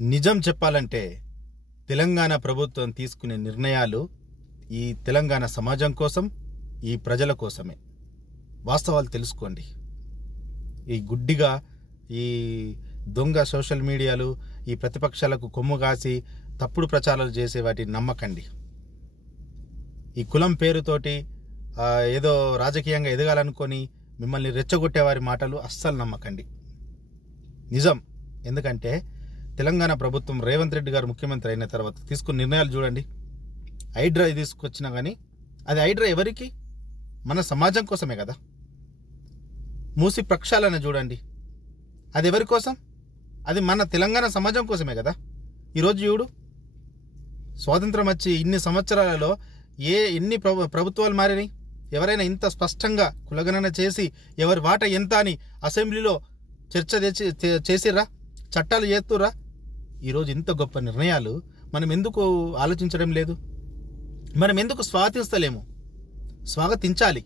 నిజం చెప్పాలంటే తెలంగాణ ప్రభుత్వం తీసుకునే నిర్ణయాలు ఈ తెలంగాణ సమాజం కోసం, ఈ ప్రజల కోసమే. వాస్తవాలు తెలుసుకోండి. ఈ గుడ్డిగా ఈ దొంగ సోషల్ మీడియాలు, ఈ ప్రతిపక్షాలకు కొమ్ము కాసి తప్పుడు ప్రచారాలు చేసే వాటిని నమ్మకండి. ఈ కులం పేరుతోటి ఏదో రాజకీయంగా ఎదగాలనుకొని మిమ్మల్ని రెచ్చగొట్టే వారి మాటలు అస్సలు నమ్మకండి. నిజం. ఎందుకంటే తెలంగాణ ప్రభుత్వం రేవంత్ రెడ్డి గారు ముఖ్యమంత్రి అయిన తర్వాత తీసుకున్న నిర్ణయాలు చూడండి. హైడ్రా తీసుకొచ్చినా కానీ అది హైడ్రా ఎవరికి? మన సమాజం కోసమే కదా. మూసి ప్రక్షాళన చూడండి, అది ఎవరి కోసం? అది మన తెలంగాణ సమాజం కోసమే కదా. ఈరోజు చూడు, స్వాతంత్రం వచ్చి ఇన్ని సంవత్సరాలలో ఎన్ని ప్రభుత్వాలు మారినాయి? ఎవరైనా ఇంత స్పష్టంగా కులగణన చేసి ఎవరి వాటా ఎంత అని అసెంబ్లీలో చర్చ చేసిర్రా? చట్టాలు చేస్తుర్రా? ఈరోజు ఇంత గొప్ప నిర్ణయాలు మనం ఎందుకు ఆలోచించడం లేదు? మనం ఎందుకు స్వాగతిస్తలేము? స్వాగతించాలి.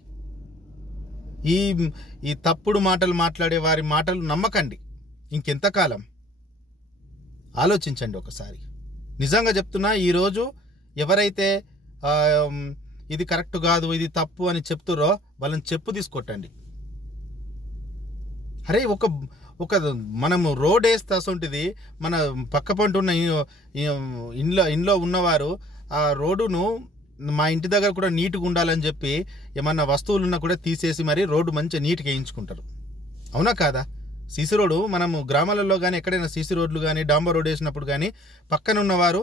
ఈ తప్పుడు మాటలు మాట్లాడే వారి మాటలు నమ్మకండి. ఇంకెంతకాలం? ఆలోచించండి ఒకసారి. నిజంగా చెప్తున్నా, ఈరోజు ఎవరైతే ఇది కరెక్ట్ కాదు, ఇది తప్పు అని చెప్తురో వాళ్ళని చెప్పు తీసుకొట్టండి. అరే, ఒక మనము రోడ్ వేస్తే అసొంటిది మన పక్క పంట ఉన్న ఇంట్లో ఉన్నవారు ఆ రోడ్డును మా ఇంటి దగ్గర కూడా నీట్గా ఉండాలని చెప్పి ఏమన్నా వస్తువులు ఉన్నా కూడా తీసేసి మరి రోడ్డు మంచిగా నీట్గా వేయించుకుంటారు. అవునా కాదా? సీసీ రోడ్డు మనము గ్రామాలలో కానీ ఎక్కడైనా సీసీ రోడ్లు కానీ డాంబర్ రోడ్ వేసినప్పుడు కానీ పక్కన ఉన్నవారు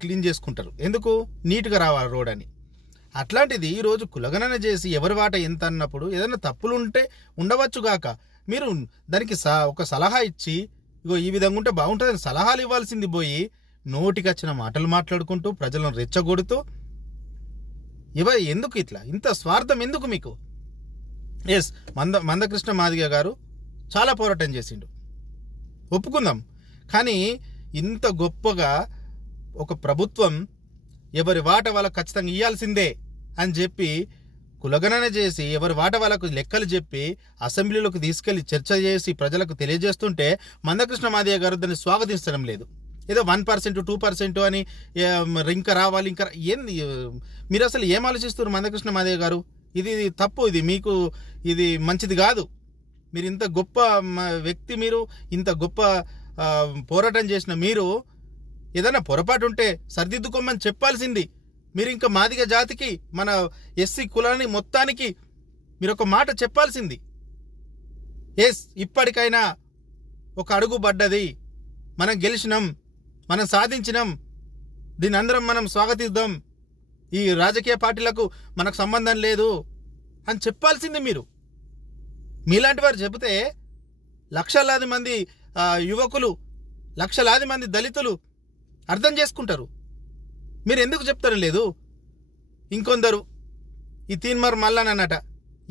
క్లీన్ చేసుకుంటారు. ఎందుకు? నీట్గా రావాలి రోడ్ అని. అట్లాంటిది ఈరోజు కులగణన చేసి ఎవరి వాట ఎంత అన్నప్పుడు ఏదైనా తప్పులు ఉంటే ఉండవచ్చు గాక, మీరు దానికి ఒక సలహా ఇచ్చి ఇగో ఈ విధంగా ఉంటే బాగుంటుందని సలహాలు ఇవ్వాల్సింది పోయి నోటికి వచ్చిన మాటలు మాట్లాడుకుంటూ ప్రజలను రెచ్చగొడుతూ ఎందుకు ఇట్లా? ఇంత స్వార్థం ఎందుకు మీకు? ఎస్, మందకృష్ణ మాదిగ గారు చాలా పోరాటం చేసిండు, ఒప్పుకుందాం. కానీ ఇంత గొప్పగా ఒక ప్రభుత్వం ఎవరి వాట వాళ్ళకు ఖచ్చితంగా ఇవ్వాల్సిందే అని చెప్పి కులగణన చేసి ఎవరి వాట వాళ్ళకు లెక్కలు చెప్పి అసెంబ్లీలోకి తీసుకెళ్లి చర్చ చేసి ప్రజలకు తెలియజేస్తుంటే మందకృష్ణ మాదిగ గారు దాన్ని స్వాగతించడం లేదు. ఏదో 1%, 2% అని ఇంకా రావాలి, ఇంకా ఏంది? మీరు అసలు ఏం ఆలోచిస్తున్నారు మందకృష్ణ మాదిగ గారు? ఇది తప్పు, ఇది మీకు ఇది మంచిది కాదు. మీరు ఇంత గొప్ప వ్యక్తి, మీరు ఇంత గొప్ప పోరాటం చేసిన మీరు ఏదైనా పొరపాటు ఉంటే సరిదిద్దుకోమని చెప్పాల్సింది. మీరు ఇంకా మాదిగ జాతికి, మన ఎస్సీ కులాన్ని మొత్తానికి మీరు ఒక మాట చెప్పాల్సింది. ఎస్, ఇప్పటికైనా ఒక అడుగు పడ్డది, మనం గెలిచినాం, మనం సాధించినాం, దీని అందరం మనం స్వాగతిద్దాం, ఈ రాజకీయ పార్టీలకు మనకు సంబంధం లేదు అని చెప్పాల్సింది మీరు. మీలాంటి వారు చెబితే లక్షలాది మంది యువకులు, లక్షలాది మంది దళితులు అర్థం చేసుకుంటారు. మీరు ఎందుకు చెప్తారు లేదు? ఇంకొందరు ఈ తీన్మార్ మల్లనన్నట,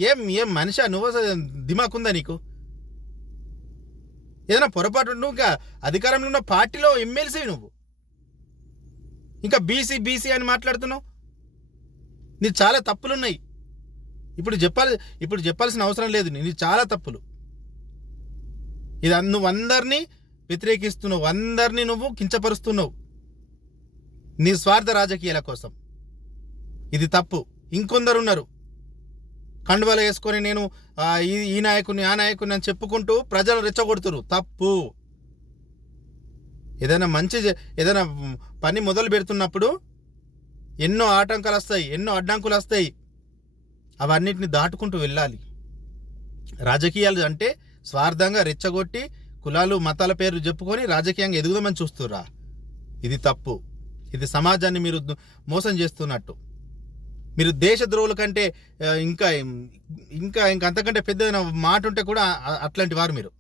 ఏం మనిషి నువ్వు, దిమాకుందా నీకు? ఏదైనా పొరపాటు నువ్వు ఇంకా అధికారంలో ఉన్న పార్టీలో ఎమ్మెల్సీ, నువ్వు ఇంకా బీసీ అని మాట్లాడుతున్నావు. నీకు చాలా తప్పులున్నాయి. ఇప్పుడు చెప్పాల్సిన అవసరం లేదు. నీ చాలా తప్పులు. ఇది నువ్వు అందరినీ వ్యతిరేకిస్తున్నావు, అందరినీ నువ్వు కించపరుస్తున్నావు నీ స్వార్థ రాజకీయాల కోసం. ఇది తప్పు. ఇంకొందరున్నారు కండువాలు వేసుకొని నేను ఈ నాయకుని ఆ నాయకుని అని చెప్పుకుంటూ ప్రజలు రెచ్చగొడుతురు. తప్పు. ఏదైనా పని మొదలు పెడుతున్నప్పుడు ఎన్నో ఆటంకాలు వస్తాయి, ఎన్నో అడ్డంకులు వస్తాయి. అవన్నిటిని దాటుకుంటూ వెళ్ళాలి. రాజకీయాలు అంటే స్వార్థంగా రెచ్చగొట్టి కులాలు మతాల పేర్లు చెప్పుకొని రాజకీయంగా ఎదుగుదామని చూస్తురా. ఇది తప్పు. ఇది సమాజాన్ని మీరు మోసం చేస్తున్నట్టు. మీరు దేశద్రోహుల కంటే ఇంకా అంతకంటే పెద్ద మాట ఉంటే కూడా అట్లాంటి వారు మీరు.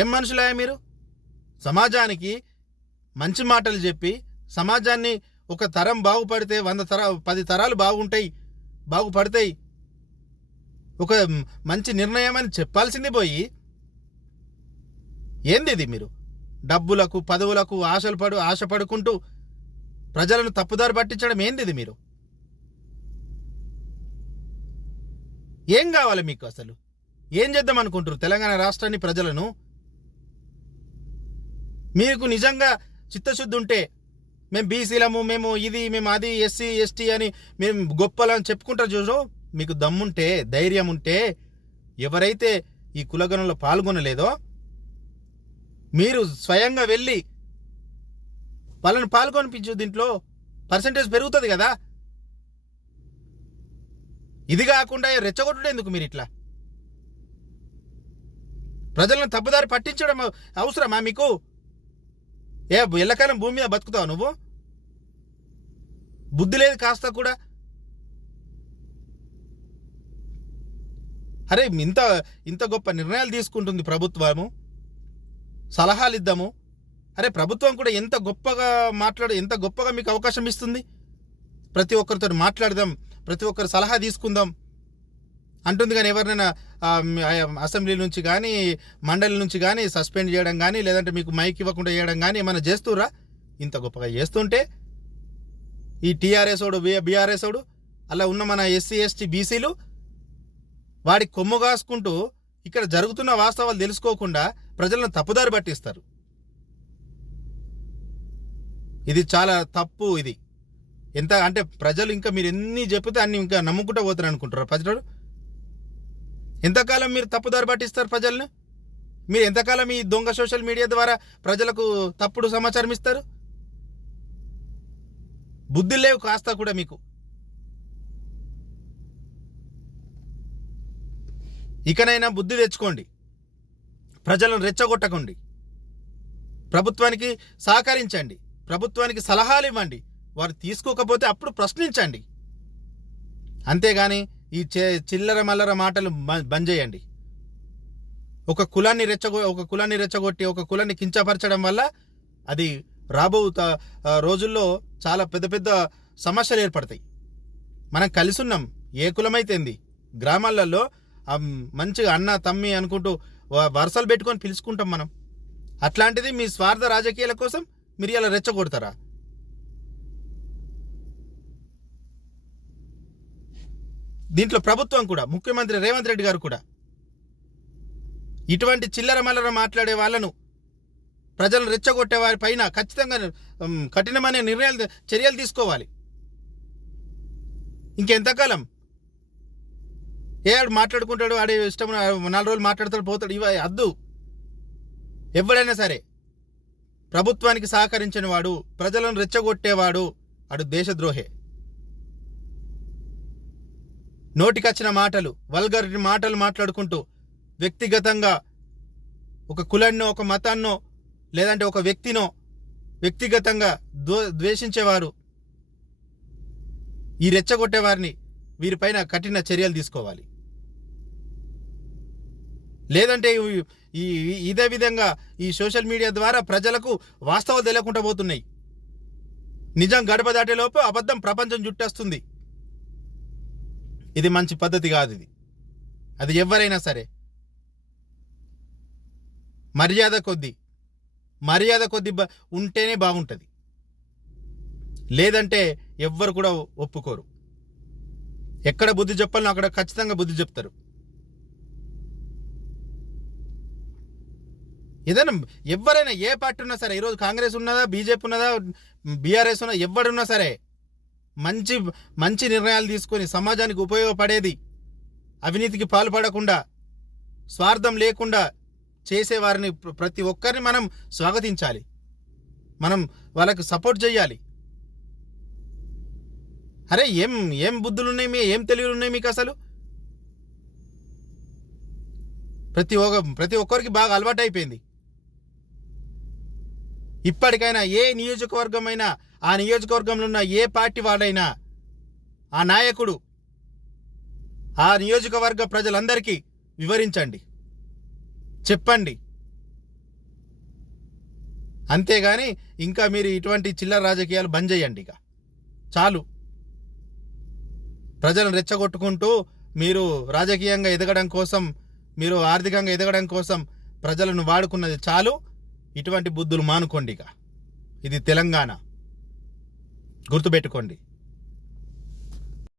ఏం మనుషులయ్యా మీరు? సమాజానికి మంచి మాటలు చెప్పి సమాజాన్ని ఒక తరం బాగుపడితే 10 తరాలు బాగుపడతాయి, ఒక మంచి నిర్ణయం అని చెప్పాల్సింది పోయి ఏంది ఇది? మీరు డబ్బులకు పదవులకు ఆశపడుకుంటూ ప్రజలను తప్పుదారి పట్టించడం ఏంది ఇది? మీరు ఏం కావాలి మీకు? అసలు ఏం చేద్దాం అనుకుంటారు తెలంగాణ రాష్ట్రాన్ని, ప్రజలను? మీకు నిజంగా చిత్తశుద్ధి ఉంటే మేము బీసీలము, మేము ఇది, మేము అది, ఎస్సీ ఎస్టీ అని మేము గొప్పలని చెప్పుకుంటారు చూడు, మీకు దమ్ముంటే, ధైర్యం ఉంటే, ఎవరైతే ఈ కులగణంలో పాల్గొనలేదో మీరు స్వయంగా వెళ్ళి వాళ్ళని పాల్గొనిపించు, దీంట్లో పర్సంటేజ్ పెరుగుతుంది కదా. ఇది కాకుండా రెచ్చగొట్టుడు ఎందుకు? మీరు ఇట్లా ప్రజలను తప్పుదారి పట్టించడం అవసరమా మీకు? ఎల్లకాలం భూమి మీద బతుకుతావు నువ్వు? బుద్ధి లేదు కాస్త కూడా. అరే ఇంత ఇంత గొప్ప నిర్ణయాలు తీసుకుంటుంది ప్రభుత్వము, సలహాలు ఇద్దాము. అరే ప్రభుత్వం కూడా ఎంత గొప్పగా మీకు అవకాశం ఇస్తుంది. ప్రతి ఒక్కరితో మాట్లాడదాం, ప్రతి ఒక్కరు సలహా తీసుకుందాం అంటుంది. కానీ ఎవరినైనా అసెంబ్లీ నుంచి కానీ మండలి నుంచి కానీ సస్పెండ్ చేయడం కానీ, లేదంటే మీకు మైక్ ఇవ్వకుండా చేయడం కానీ ఏమైనా చేస్తురా? ఇంత గొప్పగా చేస్తుంటే ఈ టీఆర్ఎస్ ఓడు, బీఆర్ఎస్ ఓడు, అలా ఉన్న మన ఎస్సీ ఎస్టీ బీసీలు వాడి కొమ్ము కాసుకుంటూ ఇక్కడ జరుగుతున్న వాస్తవాలు తెలుసుకోకుండా ప్రజలను తప్పుదారి పట్టిస్తారు. ఇది చాలా తప్పు. ఇది ఎంత అంటే ప్రజలు ఇంకా మీరు ఎన్ని చెప్తే అన్ని ఇంకా నమ్ముకుంటూ పోతారు అనుకుంటారు ప్రజలు. ఎంతకాలం మీరు తప్పుదారి పట్టిస్తారు ప్రజలను? మీరు ఎంతకాలం ఈ దొంగ సోషల్ మీడియా ద్వారా ప్రజలకు తప్పుడు సమాచారం ఇస్తారు? బుద్ధి లేవు కాస్త కూడా మీకు. ఇకనైనా బుద్ధి తెచ్చుకోండి, ప్రజలను రెచ్చగొట్టకండి, ప్రభుత్వానికి సహకరించండి, ప్రభుత్వానికి సలహాలు ఇవ్వండి. వారు తీసుకోకపోతే అప్పుడు ప్రశ్నించండి. అంతేగాని ఈ చిల్లర మల్లర మాటలు బంద్ చేయండి. ఒక కులాన్ని రెచ్చగొట్టి ఒక కులాన్ని కించపరచడం వల్ల అది రాబో రోజుల్లో చాలా పెద్ద పెద్ద సమస్యలు ఏర్పడతాయి. మనం కలిసి ఉన్నాం, ఏ కులమైతేంది, గ్రామాలలో మంచిగా అన్న తమ్మి అనుకుంటూ వరుసలు పెట్టుకొని పిలుచుకుంటాం మనం. అట్లాంటిది మీ స్వార్థ రాజకీయాల కోసం మీరు ఇలా రెచ్చగొడతారా? దీంట్లో ప్రభుత్వం కూడా, ముఖ్యమంత్రి రేవంత్ రెడ్డి గారు కూడా ఇటువంటి చిల్లర మల్లర మాట్లాడే వాళ్ళను, ప్రజలను రెచ్చగొట్టే వారి పైన ఖచ్చితంగా కఠినమైన చర్యలు తీసుకోవాలి. ఇంకెంతకాలం ఆడు మాట్లాడుకుంటాడు, ఆడే ఇష్టం 4 రోజులు మాట్లాడతాడు, పోతాడు. ఇవ అద్దు. ఎవడైనా సరే ప్రభుత్వానికి సహకరించిన వాడు, ప్రజలను రెచ్చగొట్టేవాడు అడు దేశద్రోహే. నోటికొచ్చిన మాటలు, వల్గర్ మాటలు మాట్లాడుకుంటూ వ్యక్తిగతంగా ఒక కులాన్నో, ఒక మతాన్నో, లేదంటే ఒక వ్యక్తినో వ్యక్తిగతంగా ద్వేషించేవారు, ఈ రెచ్చగొట్టేవారిని వీరిపైన కఠిన చర్యలు తీసుకోవాలి. లేదంటే ఇదే విధంగా ఈ సోషల్ మీడియా ద్వారా ప్రజలకు వాస్తవాలు తెలియకుండా పోతున్నాయి. నిజం గడప దాటేలోపు అబద్ధం ప్రపంచం చుట్టేస్తుంది. ఇది మంచి పద్ధతి కాదు. అది ఎవరైనా సరే మర్యాద కొద్ది ఉంటేనే బాగుంటుంది. లేదంటే ఎవ్వరు కూడా ఒప్పుకోరు. ఎక్కడ బుద్ధి చెప్పాలని అక్కడ ఖచ్చితంగా బుద్ధి చెప్తారు. ఏదైనా ఎవరైనా ఏ పార్టీ ఉన్నా సరే, ఈరోజు కాంగ్రెస్ ఉన్నదా, బీజేపీ ఉన్నదా, బీఆర్ఎస్ ఉన్నదా, ఎవడున్నా సరే మంచి నిర్ణయాలు తీసుకొని సమాజానికి ఉపయోగపడేది, అవినీతికి పాల్పడకుండా, స్వార్థం లేకుండా చేసేవారిని ప్రతి ఒక్కరిని మనం స్వాగతించాలి. మనం వాళ్ళకి సపోర్ట్ చేయాలి. అరే ఏం బుద్ధులు ఉన్నాయి, ఏం తెలివిలు ఉన్నాయి మీకు అసలు? ప్రతి ఒక్కరికి బాగా అలవాటు అయిపోయింది. ఇప్పటికైనా ఏ నియోజకవర్గమైనా, ఆ నియోజకవర్గంలో ఉన్న ఏ పార్టీ వాడైనా, ఆ నాయకుడు ఆ నియోజకవర్గ ప్రజలందరికీ వివరించండి, చెప్పండి. అంతేగాని ఇంకా మీరు ఇటువంటి చిల్లర రాజకీయాలు బంద్ చేయండి. ఇక చాలు. ప్రజలను రెచ్చగొట్టుకుంటూ మీరు రాజకీయంగా ఎదగడం కోసం, మీరు ఆర్థికంగా ఎదగడం కోసం ప్రజలను వాడుకున్నది చాలు. ఇటువంటి బుద్ధులు మానుకోండి. ఇక ఇది తెలంగాణ, గుర్తుపెట్టుకోండి.